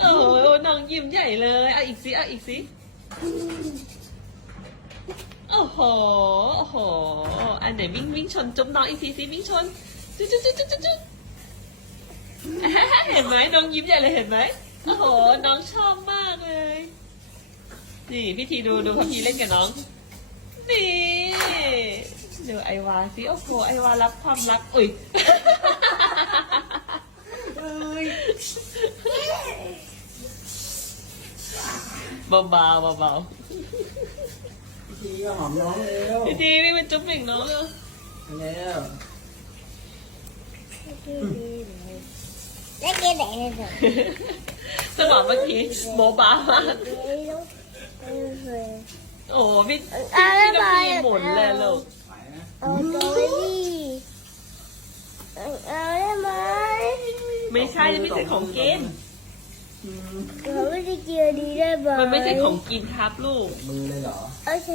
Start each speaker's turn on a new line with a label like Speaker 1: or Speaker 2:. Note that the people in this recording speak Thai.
Speaker 1: โอ้โหน้องยิ้มใหญ่เลยเอาอีกสิเอาอีกสิโอ้โหโอ้โหอันไหนวิ่งวิ่งชนจุ๊บน้องอีกทีสิวิ่งชนจุ๊จุ๊จุ๊จุ๊จุ๊จุ๊เห็นไหมน้องยิ้มใหญ่เลยเห็นไหมโอ้โห น้องชอบมากเลย นี่พี่ทีดูดูพี่เล่นกับน้อง นี่ดูไอวาสิโอ้โหไอวารับความรักอุ้ย
Speaker 2: เอ้ย
Speaker 1: เบาๆเบา
Speaker 2: พี่ทีหอมน้องเร็ว
Speaker 1: ๆพี่ทีนี่เป็นจุ๊บหนึ่งน้องเลย
Speaker 2: เร็ว
Speaker 3: Let's get it.
Speaker 1: สมองเมื่อกี้โบบามากโอ้พี่พี่พี่น้ำพีหมุนเลยลูก
Speaker 2: ไหวนะ
Speaker 3: เอาตัวนี้เอาได้ไหม
Speaker 1: ไม่ใช่ไม่ใช่ของกิน
Speaker 2: อืม
Speaker 3: เขา ไม่ได้เกี่ยวดีได้ไหม
Speaker 1: มันไม่ใช่ของกินครับลูก
Speaker 2: มือเลยเหรอ
Speaker 3: โอเค